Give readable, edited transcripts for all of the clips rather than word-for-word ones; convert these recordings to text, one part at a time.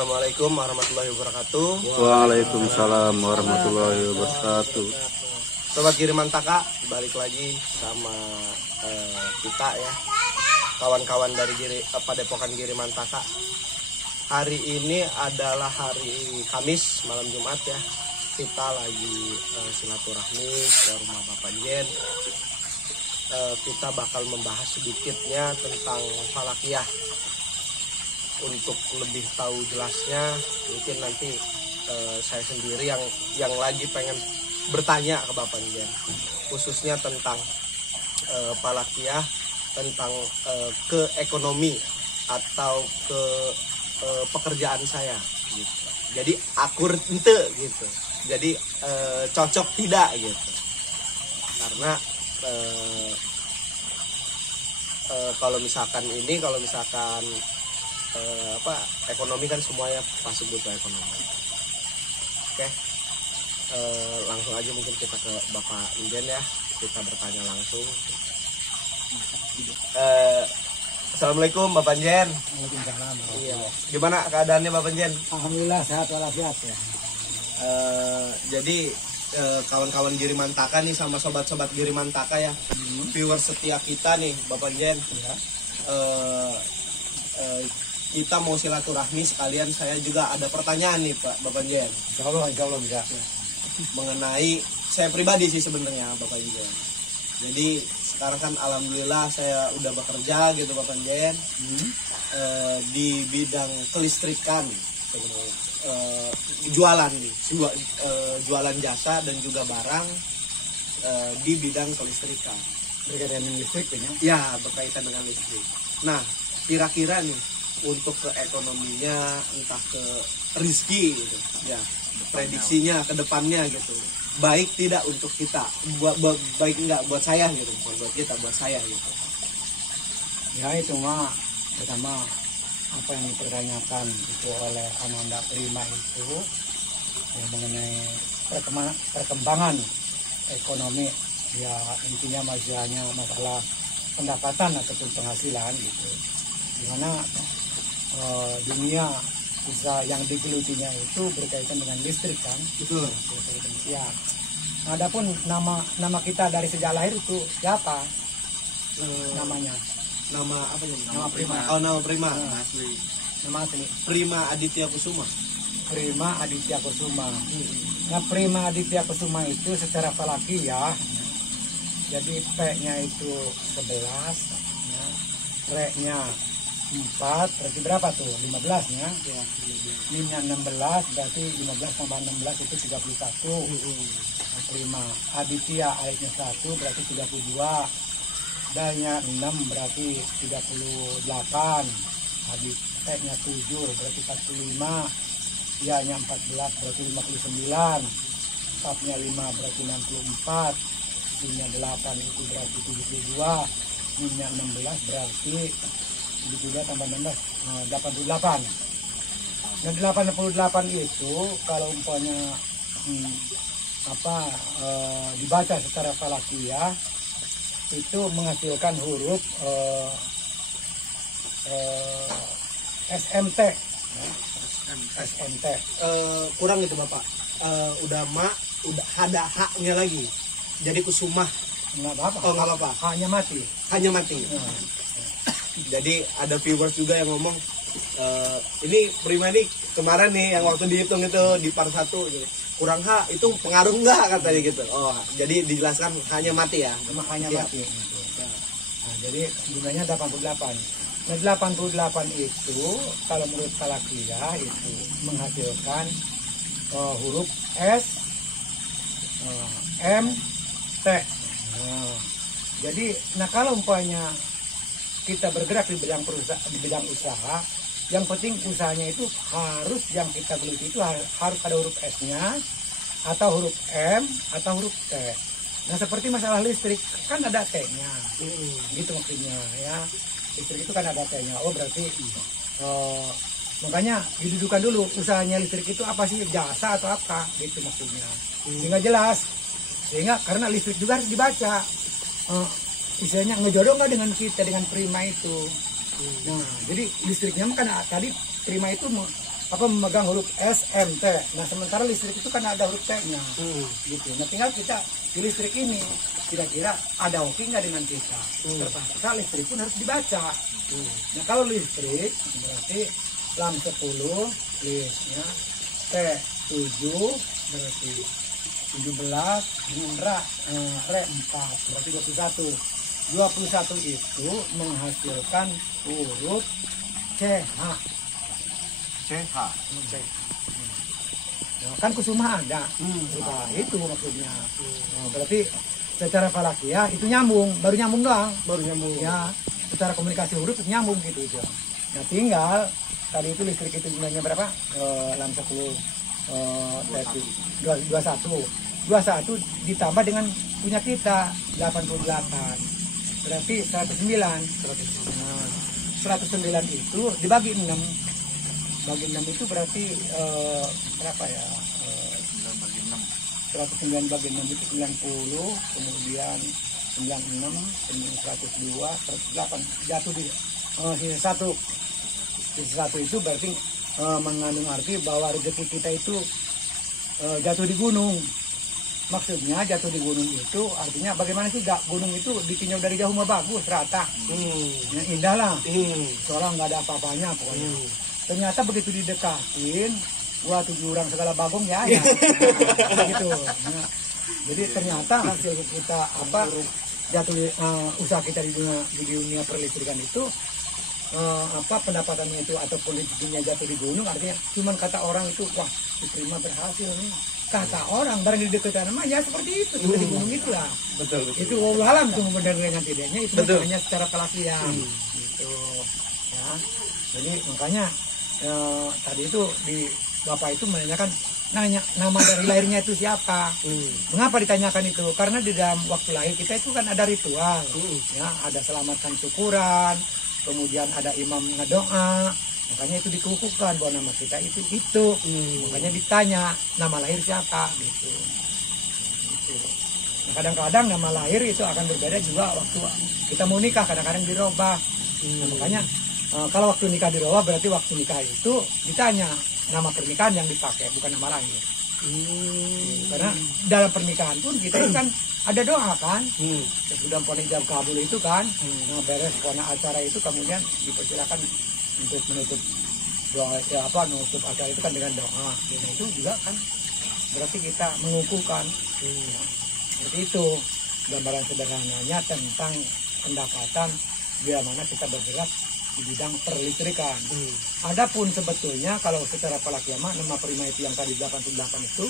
Assalamualaikum warahmatullahi wabarakatuh. Waalaikumsalam warahmatullahi wabarakatuh. Sobat Kiriman Taka, balik lagi sama kita ya, kawan-kawan dari Padepokan Kiriman Taka. Hari ini adalah hari Kamis, malam Jumat ya. Kita lagi silaturahmi ke rumah Bapak Jen. Kita bakal membahas sedikitnya tentang falakiyah. Untuk lebih tahu jelasnya, mungkin nanti saya sendiri yang lagi pengen bertanya ke Bapak Jen, khususnya tentang falakiyah, tentang ke ekonomi atau ke pekerjaan saya gitu. Jadi akur ente gitu. Jadi cocok tidak gitu. Karena kalau misalkan ekonomi kan semuanya pasti butuh ekonomi. Oke. Langsung aja mungkin kita ke Bapak Jen ya, kita bertanya langsung. Assalamualaikum Bapak Jen. Waalaikumsalam. Iya. Gimana keadaannya Bapak Jen? Alhamdulillah sehat walafiat ya. Jadi kawan-kawan Kiriman Taka nih sama sobat-sobat Kiriman Taka ya, viewers setia kita nih Bapak Jen. Ya. Kita mau silaturahmi sekalian, saya juga ada pertanyaan nih Pak Bapak Jen. Insya Allah bisa. Mengenai saya pribadi sih sebenarnya Bapak Jen. Jadi sekarang kan alhamdulillah saya udah bekerja gitu Bapak Jen, di bidang kelistrikan, jualan jasa dan juga barang di bidang kelistrikan. Berkaitan dengan listrik ya? Ya, berkaitan dengan listrik. Nah, kira-kira nih untuk ke ekonominya, entah ke rezeki gitu ya, prediksinya ke depannya gitu, baik tidak untuk kita, baik enggak buat saya gitu, bukan buat kita, buat saya gitu. Ya itu mah pertama apa yang dipertanyakan itu oleh Ananda Prima itu ya, mengenai perkembangan ekonomi ya, intinya masih hanya masalah pendapatan ataupun penghasilan gitu, dimana dunia usaha yang digelutinya itu berkaitan dengan listrik kan. Betul. Ya. Adapun nama kita dari sejak lahir itu siapa? Namanya. Nama apa ya? Nama Prima. Oh, nama Prima. Asli. Nama asli. Prima Aditya Kusuma. Prima Aditya Kusuma. Nah, Prima Aditya Kusuma itu secara falakiyah, jadi P-nya itu 11, ya. R-nya 4, berarti berapa tuh? 15 ya. Min-nya 16, berarti 15 tambah 16 itu 31. Nah, Prima Aditya alifnya 1 berarti 32. D-nya 6 berarti 38. Aditya 7 berarti 45. Y-nya 14 berarti 59. Kaf-nya 5 berarti 64. Sin-nya 8 itu berarti 72. Min-nya 16 berarti 72 tambah 16, 88. Nah 88 itu kalau umpamanya dibaca secara falakiyah itu menghasilkan huruf SMT. Ya. SMT. Kurang gitu Bapak. Udah ada haknya lagi. Jadi kusumah. Enggak apa-apa. Oh, enggak apa-apa. Hanya mati. Hanya mati. Jadi ada viewers juga yang ngomong, ini Prima ini kemarin nih yang waktu dihitung itu di part 1 gitu, kurang hak itu pengaruh enggak katanya gitu. Oh, jadi dijelaskan hanya mati ya. Hanya mati. Nah, jadi jumlahnya 88. Nah 88 itu kalau menurut falakiyah itu menghasilkan huruf S, M, T. Jadi kalau umpamanya kita bergerak di bidang usaha, yang penting usahanya itu harus yang kita geluti itu harus ada huruf S-nya atau huruf M atau huruf T. Nah seperti masalah listrik kan ada T-nya, gitu maksudnya ya. Listrik itu kan ada T-nya. Oh berarti makanya didudukan dulu usahanya listrik itu apa sih, jasa atau apa, gitu maksudnya. Sehingga jelas, karena listrik juga harus dibaca. Istilahnya ngejodoh nggak dengan kita, dengan Prima itu. Nah, jadi listriknya kan tadi Prima itu memegang huruf SMT. Nah sementara listrik itu kan ada huruf T-nya, gitu. Nah tinggal kita di listrik ini kira-kira ada oke nggak dengan kita. Terpaksa listrik pun harus dibaca. Nah kalau listrik berarti lam 10 listnya T7 berarti 17 dengan re 4 berarti 21 itu menghasilkan huruf CH. Nah, kan kusuma ada. Nah, itu maksudnya. Nah, berarti secara falakiah itu nyambung, baru nyambung doang. Ya, secara komunikasi huruf itu nyambung gitu aja. Nah, tinggal tadi itu listrik itu jumlahnya berapa? Lam 10 21 ditambah dengan punya kita 88 berarti 109. Nah, 109 itu dibagi 6 itu berarti berapa ya? 109 bagi 6 itu 90, kemudian 96, 102, 108 jatuh di sisa 1. Sisa 1 itu berarti mengandung arti bahwa rezeki kita itu jatuh di gunung. Maksudnya jatuh di gunung itu artinya bagaimana juga gunung itu ditinjau dari jauh mah bagus, rata, indah lah, seorang nggak ada apa-apanya pokoknya. Ternyata begitu didekatin, wah 7 orang segala bagong ya, gitu. Nah, jadi ternyata hasil kita jatuh usaha kita di dunia perlistrikan itu pendapatannya itu ataupun rezekinya jatuh di gunung, artinya cuman kata orang itu wah diterima berhasil nih, kata orang barang di dekat mah ya seperti itu di gunung itulah. Betul. Itu wallahualam tuh benar-benar tidaknya itu hanya secara pelatihan gitu ya. Jadi makanya tadi itu di bapak itu menanyakan nama dari lahirnya itu siapa. Mengapa ditanyakan itu? Karena di dalam waktu lahir kita itu kan ada ritual ya, ada selamatan syukuran, kemudian ada imam ngedoa, makanya itu dikukuhkan bahwa nama kita itu makanya ditanya nama lahir siapa gitu. Nah, kadang-kadang nama lahir itu akan berbeda juga waktu kita mau nikah, kadang-kadang dirubah. Nah, makanya kalau waktu nikah dirubah berarti waktu nikah itu ditanya nama pernikahan yang dipakai, bukan nama lahir. Karena dalam pernikahan pun kita itu kan ada doa kan, sudah poni jam kabul itu kan, beres pona acara itu kemudian dipersilakan untuk menutup doa menutup acara itu kan dengan doa. Nah, itu juga kan berarti kita mengukuhkan. Seperti itu gambaran sederhananya tentang pendapatan bila mana kita bergerak di bidang perlistrikan. Adapun sebetulnya kalau secara palakiama nama prima itu yang tadi 88 itu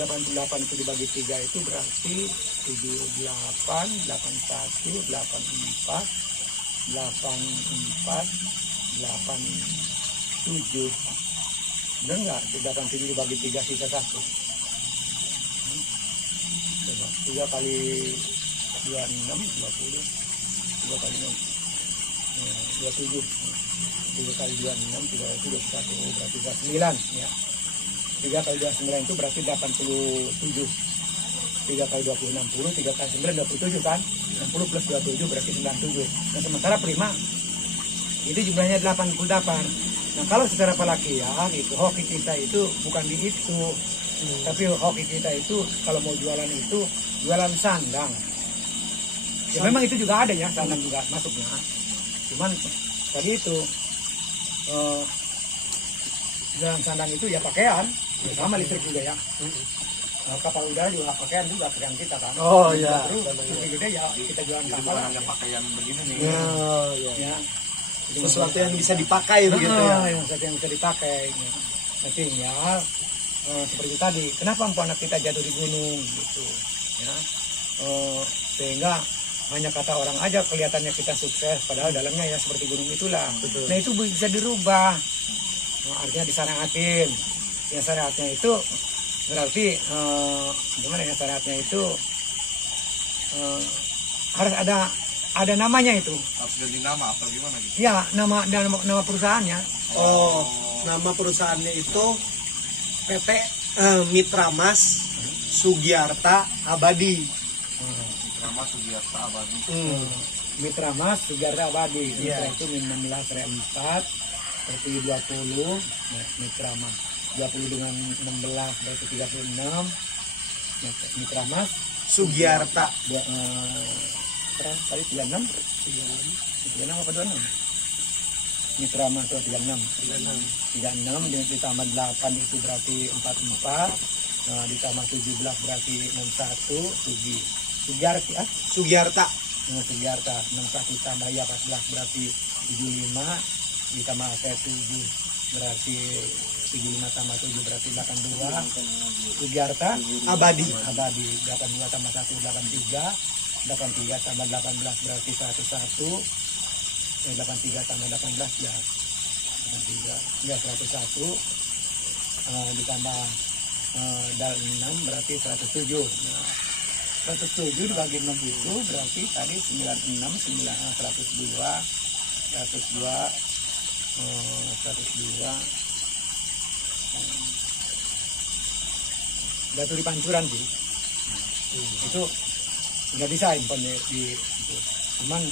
88 itu dibagi 3 itu berarti 78, 81, 84, 84, 87. Benar nggak? 87 dibagi 3 sisa 1. 3 kali 26, 20. 3 kali 6. 27. 3 kali 26, 3 kali 21, berarti 29 ya. 3 kali 29 itu berarti 87. 3 kali 20, 60, 3 kali 9, 27 kan. 60 plus 27 berarti 97. Nah sementara prima itu jumlahnya 88. Nah kalau secara palakiah itu hoki kita itu bukan di itu, tapi hoki kita itu kalau mau jualan itu jualan sandang. Ya memang itu juga ada ya, sandang juga masuknya. Cuman tadi itu jualan sandang itu ya pakaian, ya sama listrik juga ya. Nah, kapal udara juga pakaian kita kan. Oh iya. Terus gede ya kita jualan kapal. Ada pakaian begini nih. Ya. Sesuatu yang bisa dipakai begitu ya. Sesuatu yang bisa dipakai. Nah, tinggal seperti tadi, kenapa anak kita jatuh di gunung gitu ya. Sehingga hanya kata orang aja kelihatannya kita sukses, padahal dalamnya ya seperti gunung itulah. Betul. Nah itu bisa dirubah. Nah, artinya disyariatin. Ya syariatnya itu berarti gimana ya, syariatnya itu harus ada namanya itu. Harus ganti nama atau gimana gitu? Ya nama perusahaannya. Oh, nama perusahaannya itu PT Mitra Mas Sugiarta Abadi. Mitra Mas Sugiarta Abadi. Mitra Mas Sugiarta Abadi. Mitra itu 16 re 4, berarti 20, mitra mas 20 dengan 16 berarti 36, mitra mas Sugiarta. Berapa tadi 36 apa 26? Mitra mas itu 36 ditambah 8 itu berarti 44, ditambah 17 berarti 61, Sugiarta 61 tambah ya 14 berarti 75, ditambah 7 berarti 75 tambah 7 berarti 82, Sugiarta Abadi 82 tambah 1 83 tambah 18 berarti 101, 83 tambah 18 ya 83 ya 101, ditambah 6 berarti 107. Nah, 107 dibagi 6 itu berarti tadi 96, 102, 102 Batu di Pancuran sih. Itu nggak bisa impon di itu. Cuman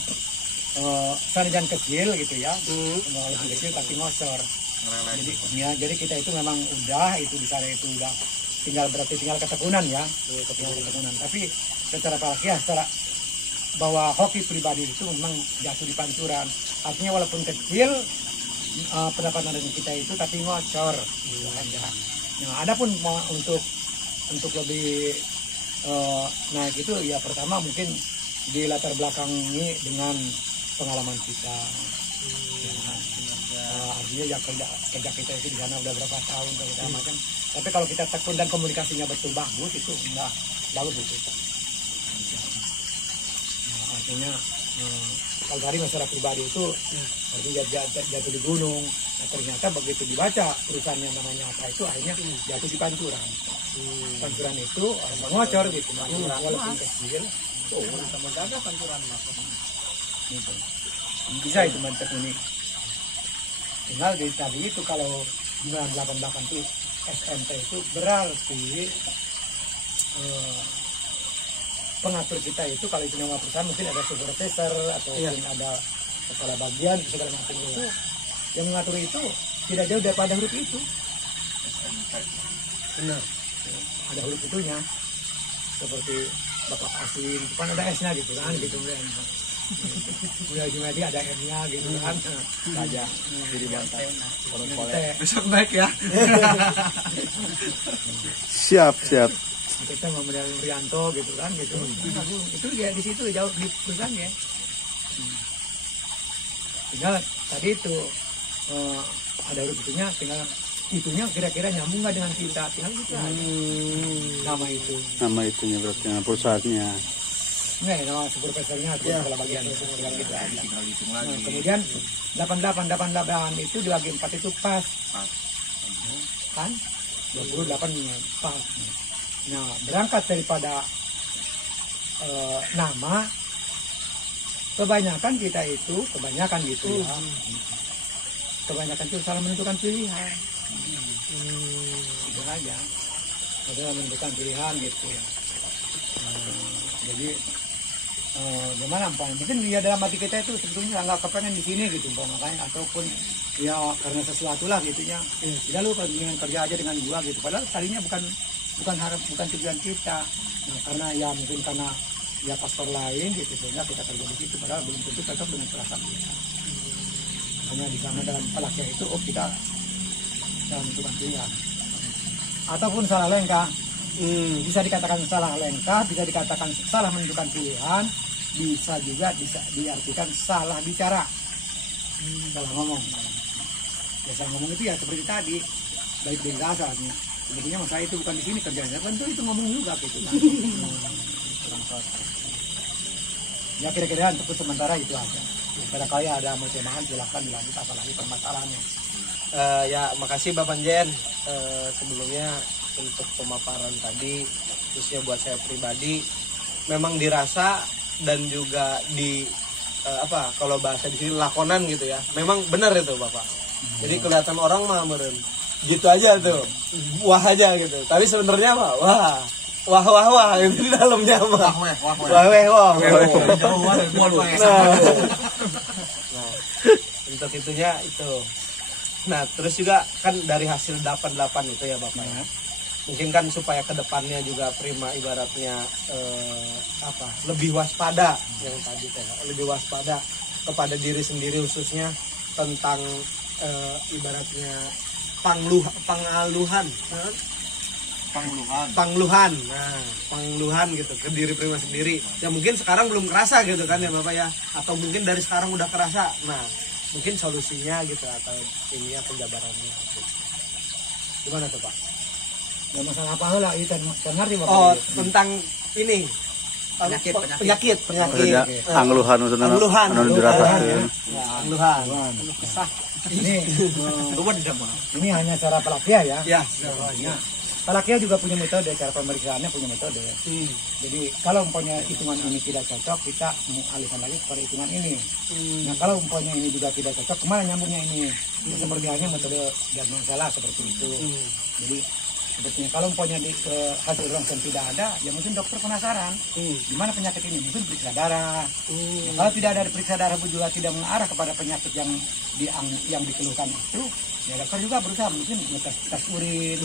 sarjan kecil gitu ya, lebih kecil tapi ngosor. Jadi kita itu memang udah itu di sana itu udah tinggal ketekunan ya, ketekunan. Tapi secara parakiah, secara bahwa hoki pribadi itu memang jatuh di Pancuran. Artinya walaupun kecil pendapatan dari kita itu tapi ngocor gitu aja. Nah, adapun untuk lebih naik itu ya pertama mungkin di latar belakangi dengan pengalaman kita. Artinya ya kerja kita itu di sana udah berapa tahun segala macam. Tapi kalau kita tekun dan komunikasinya betul bagus itu enggak bagus itu. Nah, artinya kalau tadi masalah pribadi itu artinya jatuh di gunung. Nah, ternyata begitu dibaca perusahaan yang namanya apa itu akhirnya jatuh di Pancuran. Pancuran itu orang ngocor gitu, walaupun kecil. Bisa menjaga Pancuran Gitu. Bisa itu mantap ini. Tinggal di tadi itu kalau 988 itu SMP itu berarti pengatur kita itu kalau itu nama perusahaan mungkin ada supervisor atau mungkin ada kepala bagian segala macam itu yang mengatur itu tidak jauh daripada huruf itu. Benar. Ada huruf itunya seperti Bapak Asin kan ada S-nya gitu kan gitu kan. Udah cuma dia ada M-nya gitu kan saja. Jadi bantai. Besok naik ya. Siap. Kita memodal Rianto gitu kan gitu. Itu dia di situ jauh di perusahaan ya. Tinggal tadi itu ada huruf itunya, tinggal itunya kira-kira nyambung nggak dengan kita, tinggal gitu aja. Nama itunya berarti nama perusahaannya. Nah, nama supervisornya atau kepala bagian itu tinggal gitu aja. Nah, kemudian 88 itu dibagi 4 itu pas. Kan? 28 pas. Nah, berangkat daripada nama, kebanyakan kita itu, gitu ya. Kebanyakan itu salah menentukan pilihan. Itu aja. Salah menentukan pilihan gitu ya. Jadi gimana Pak? Mungkin dia dalam hati kita itu sebetulnya nggak kepengen di sini gitu, Pak, makanya ataupun ya karena sesuatu lah gitunya. Tidak lu dengan kerja aja dengan gua gitu. Padahal tadinya bukan tujuan kita. Nah, karena ya mungkin karena ya faktor lain gitu sehingga kita kerja di situ. Padahal belum tentu cocok dengan perasaan kita. Hanya di sana dalam pelaknya itu kita dalam menentukan pilihan. Ataupun salah lengkah. Bisa dikatakan salah lengkah, bisa dikatakan salah menentukan pilihan, bisa juga diartikan salah bicara, salah ngomong. Ya, salah ngomong itu ya seperti tadi, baik dari kasarnya. Sebetulnya saya itu bukan di sini kerjanya, tentu itu ngomong juga gitu kan. Ya kira-kira untuk sementara itu aja. Barangkali ada mau tambahan silahkan dilanjut apalagi permasalahannya. Ya makasih Bapak Jen. Sebelumnya untuk pemaparan tadi, khususnya buat saya pribadi, memang dirasa dan juga kalau bahasa di sini lakonan gitu ya. Memang benar itu Bapak. Jadi kelihatan orang mah meren gitu aja tuh, wah aja gitu. Tapi sebenarnya mah wah gitu di dalamnya mah. Wah. Nah, untuk itunya itu. Nah, terus juga kan dari hasil 88 itu ya Bapak ya. Mungkin kan supaya kedepannya juga Prima ibaratnya lebih waspada yang tadi lebih waspada kepada diri sendiri khususnya tentang ibaratnya pangluhan nah pangluhan gitu ke diri Prima sendiri ya mungkin sekarang belum kerasa gitu kan ya Bapak ya, atau mungkin dari sekarang udah kerasa. Nah mungkin solusinya gitu atau ininya penjabarannya gitu. Gimana tuh Pak? Ya masalah apa lah itu ngerti Bapak? Oh tentang ini penyakit angluhan ini hanya cara pelakia ya. Ya. Pelakia juga punya metode, cara pemeriksaannya punya metode. Jadi kalau umpamanya hitungan ini tidak cocok, kita mengalihkan lagi kepada hitungan ini. Nah kalau umpamanya ini juga tidak cocok, kemana nyambungnya ini? Seperti halnya metode dan masalah seperti itu. Jadi sebetulnya kalau umpamanya di hasil ronsen tidak ada, ya mungkin dokter penasaran gimana penyakit ini, mungkin periksa darah. Nah, kalau tidak ada periksa darah juga tidak mengarah kepada penyakit yang dikeluhkan itu, ya dokter juga berusaha mungkin tes urin.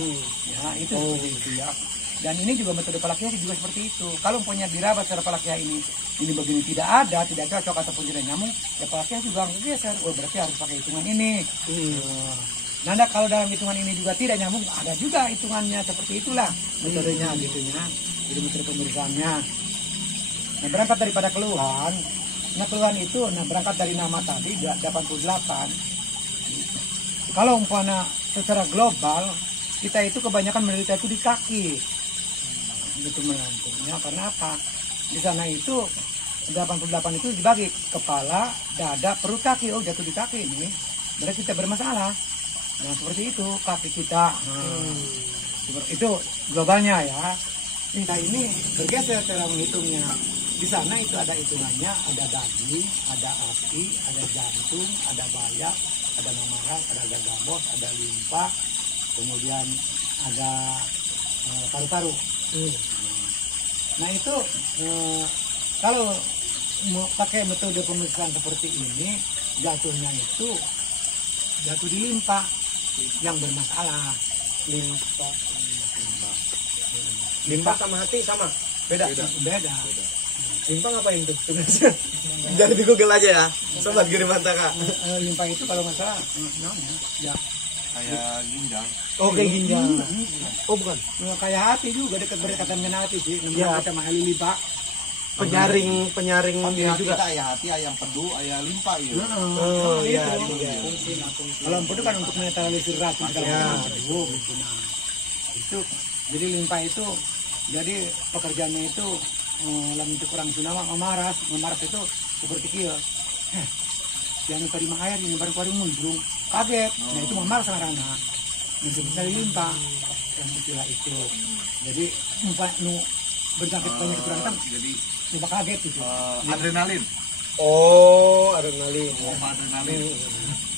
Ya itu seperti itu ya. Dan ini juga metode pelakia juga seperti itu. Kalau umpamanya dirawat secara pelakia ini begini tidak ada, tidak cocok ataupun tidak nyambung, ya pelakia juga geser. Oh berarti harus pakai hitungan ini. Nah, kalau dalam hitungan ini juga tidak nyambung, ada juga hitungannya seperti itulah metodenya gitu ya. Jadi metode pemeriksaannya. Nah, berangkat daripada keluhan. Nah, keluhan itu berangkat dari nama tadi 88. Kalau umpamanya secara global, kita itu kebanyakan menderita itu di kaki. Gitu melanjutnya karena apa? Di sana itu 88 itu dibagi kepala, dada, perut, kaki. Oh, jatuh di kaki ini. Berarti kita bermasalah. Nah seperti itu kaki kita, itu globalnya ya. Kita ini bergeser cara menghitungnya. Di sana itu ada hitungannya, ada daging, ada hati, ada jantung, ada bayak, ada mamaras, ada gagabos, ada limpa, kemudian ada paru-paru. Nah itu kalau mau pakai metode pemeriksaan seperti ini, jatuhnya itu jatuh di limpa yang bermasalah. Limpa sama hati sama beda. Limpa ngapain tuh? Jangan di Google aja ya Sobat Giri Mantaka. Limpa itu kalau nggak salah ya kayak ginjal. Oh kayak ginjal. Oh bukan, kayak hati juga, dekat berdekatan dengan hati sih. Namanya kita mahal limpa. penyaring ini juga. Kita ayah hati, ayam pedu, ayah limpa ya. Oh iya. Kalau empedu kan untuk menetralisir racun segala macam. Itu jadi limpa itu jadi pekerjaannya itu lamun itu kurang sunama memaras itu seperti kia. Yang terima air ini baru muncul kaget. Nah itu memaras karena disebutnya limpa yang istilah itu. Jadi berjangkit banyak kekurangan jadi lupa kaget gitu. Adrenalin. Oh, adrenalin.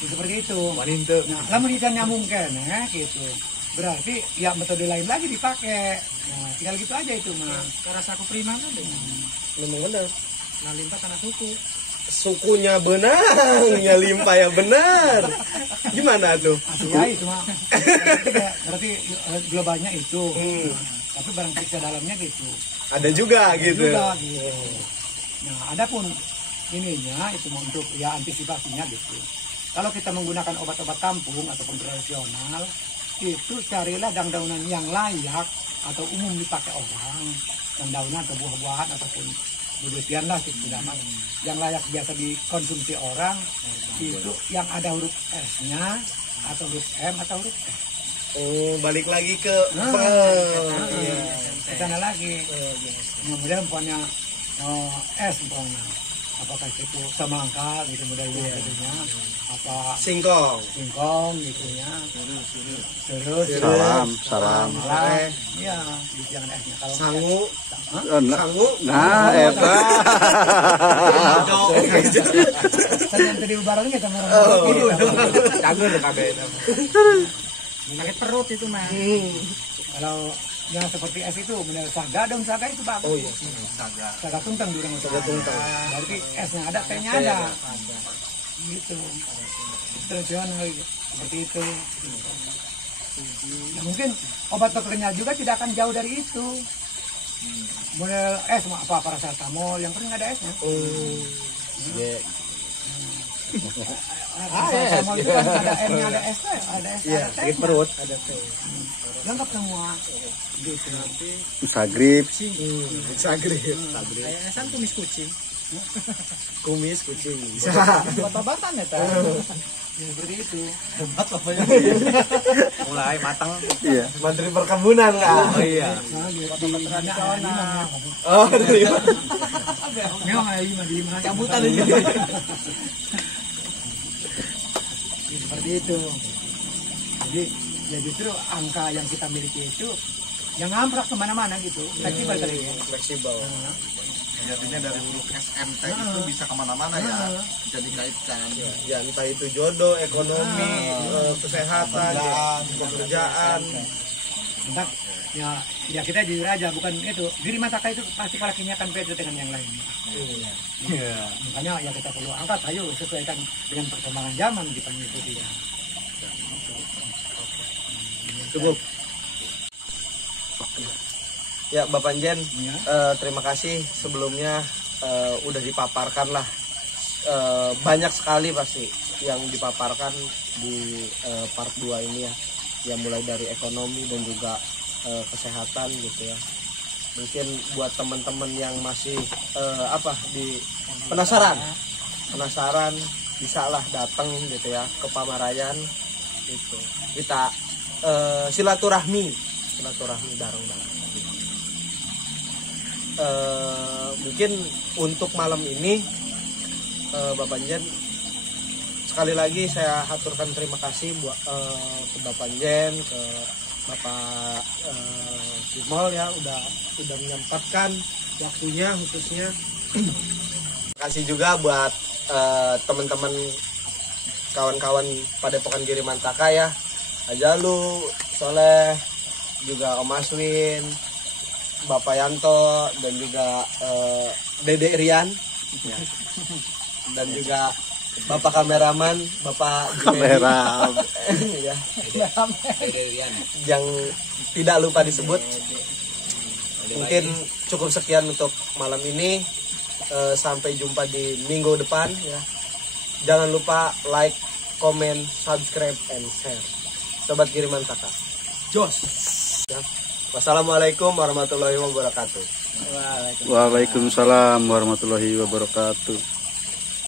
Seperti itu. Nah, lamun kita nyambungkan gitu. Berarti ya metode lain lagi dipakai. Nah, tinggal gitu aja itu mah. Rasa aku prima kan deh. Memang benar. Nah limpa tanah suku. Sukunya benang, ya limpa ya benar. Gimana tuh? Ya itu mah. Berarti globalnya itu. Tapi barang periksa dalamnya gitu. Ada juga gitu. Nah, adapun ininya itu untuk ya antisipasinya gitu. Kalau kita menggunakan obat-obat kampung ataupun tradisional, itu carilah daun-daunan yang layak atau umum dipakai orang, daun-daunan atau buah-buahan ataupun buah-buahan lah gitu. Yang layak biasa dikonsumsi orang itu yang ada huruf S-nya atau huruf M atau huruf F. Oh, balik lagi ke ke sana lagi. Kemudian umpamanya es umpamanya. Apakah itu semangka gitu modelnya gitunya, apa singkong gitu ya. Terus salam. Iya, jangan esnya kalau sangu. Nah, eta. Saya tadi ubaran kita mau. Cager kabeh. Sakit perut itu mah. Kalau yang seperti es itu benar saga, daun saga itu bagus. Oh iya, saga tuntang durang saga tuntang. Berarti esnya ada, tehnya ada. Gitu. Tradisional. seperti itu. Ya, mungkin obat dokternya juga tidak akan jauh dari itu. Model es apa paracetamol yang penting ada esnya. Paracetamol itu kan ada M-nya, ada S, ada S, Iya, ada sakit T-nya. perut. Ada T. Lengkap semua. Gitu. Sagrip. Sagri. Kayak esan tumis kucing. Kumis kucing. Bisa. Obat-obatan ya, Tah. Ya, seperti itu. Mulai matang. Iya. Menteri Perkebunan Kak. Oh iya. Oh, dari Memang ada 5 cabutan aja. seperti itu. Jadi ya justru angka yang kita miliki itu yang ngamprak kemana-mana gitu, fleksibel tadi ya. Fleksibel. Jadinya dari huruf SMT itu bisa kemana-mana ya. Bisa dikaitkan. Ya entah itu jodoh, ekonomi, kesehatan, pekerjaan. Entah, ya kita jujur aja, bukan itu. Diri Mantaka itu pasti palingnya akan beda dengan yang lain. Iya. Makanya ya kita perlu angkat, ayo sesuaikan dengan perkembangan zaman kita mengikuti ya. Cukup. Ya Bapak Jen, terima kasih sebelumnya udah dipaparkan lah. Banyak sekali pasti yang dipaparkan di part 2 ini ya. Ya mulai dari ekonomi dan juga kesehatan gitu ya. Mungkin buat teman-teman yang masih penasaran bisa lah datang gitu ya ke Pamarayan gitu. Kita silaturahmi bareng-bareng. Mungkin untuk malam ini Bapak Jen sekali lagi saya haturkan terima kasih buat ke Bapak Jen, ke Bapak Simol ya udah menyempatkan waktunya khususnya. Terima kasih juga buat teman-teman kawan-kawan Padepokan Giri Mantaka ya, Ajalu, Soleh, juga Om Aswin, Bapak Yanto, dan juga Dede Rian ya. Dan juga Bapak kameraman, Bapak Kamera. ya. Yang tidak lupa disebut. Mungkin cukup sekian untuk malam ini. Sampai jumpa di minggu depan ya. Jangan lupa like, comment, subscribe, and share. Sobat Giri Mantaka. Jos. Ya. Wassalamualaikum warahmatullahi wabarakatuh. Waalaikumsalam warahmatullahi wabarakatuh.